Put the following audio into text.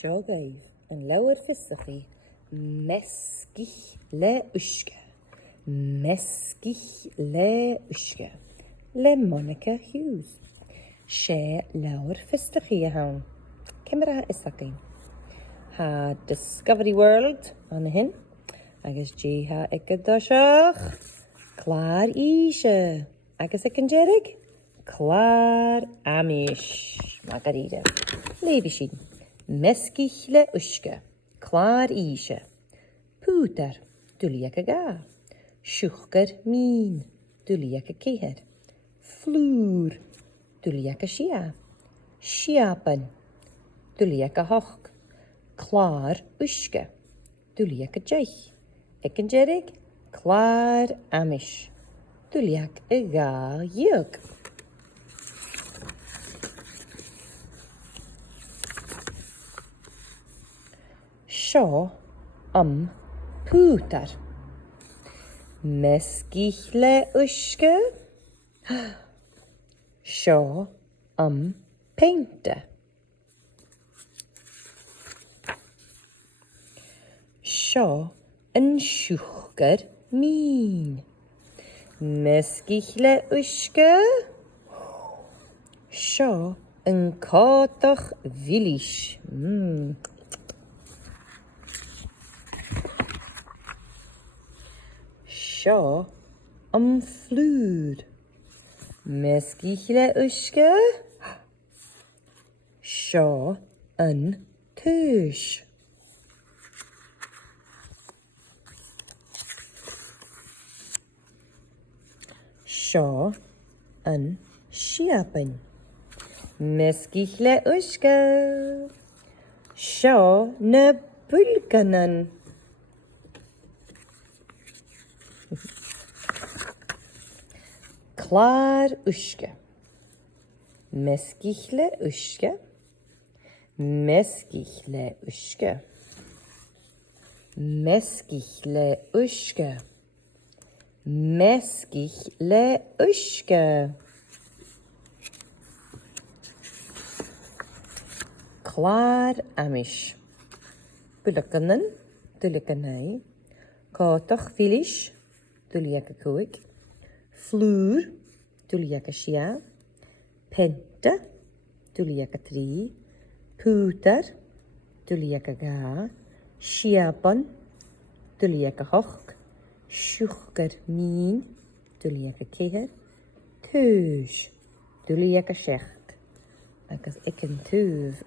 Seo gaibh an leabhar fisachaí Measgaich le Uisge. Measgaich le Uisge. Le Monica Hughes. Sé leabhar fisachaí a hain. Cimara isacin. Ha Discovery World an hin. Agus ha icadóiseach Clár Uisge. Agus icanjerig Clár Amish. Margarida. Leibhisiin. Measgaich le Uisge. Clár Uisge. Pútar. Dúlaíoch a gá. Siúchgar mín. Dúlaíoch a céhir. Flúr. Dúlaíoch a sia. Siapan. Dúlaíoch a hoch. Clár Uisge. Dúlaíoch a deich. Icanjerig Clár Amish. Dúlaíoch a gá dhiog. Seo pútar. Measgaich le Uisge. Seo peinte. Seo an siúchgar mín. Measgaich le Uisge. Seo an cátach bhilís. Seo flúr. Measgaich le Uisge. Seo an túis. Seo an siapan. Measgaich le Uisge. Seo na búlganan. Clár Uisge. Measgaich le Uisge. Measgaich le Uisge. Measgaich le Uisge. Measgaich le Uisge. Clár Amish. Búlganan. Dúlaganai. Cátach bhilís. Dúlaíoch a cúig. Flúr. Dúlaíoch a sia. Peinte. Dúlaíoch a trí. Pútar. Dúlaíoch a gá. Siapan. Dúlaíoch a hoch. Siúchgar mín. Dúlaíoch a céhir. Túis. Dúlaíoch a seach. Agus icin túh